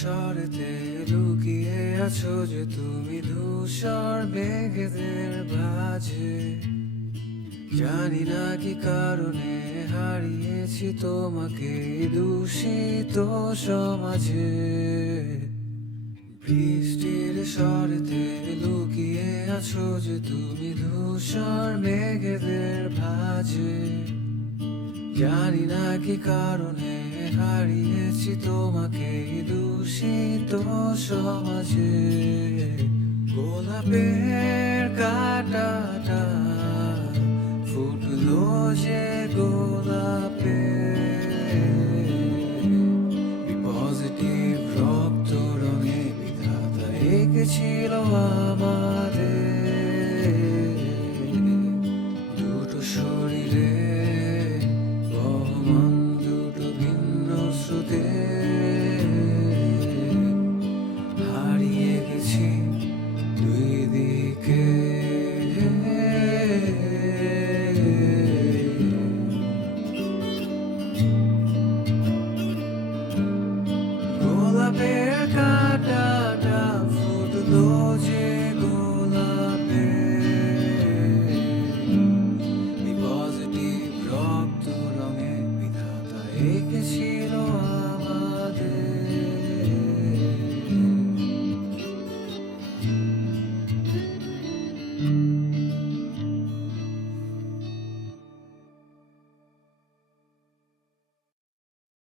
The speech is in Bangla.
স্বরেতে লুকিয়ে আছো যে তুমি ধূসর মেঘেদের ভাঁজে। জানি না কি কারণে হারিয়েছি তোমাকে দূষিত সমাজে। বৃষ্টির স্বরেতে লুকিয়ে আছো যে তুমি ধূসর মেঘেদের ভাঁজে। জানি না কি কারণে হারিয়েছি তোমাকে দূষিত সমাজে। গোলাপের কাঁটাটা ফুটলো যে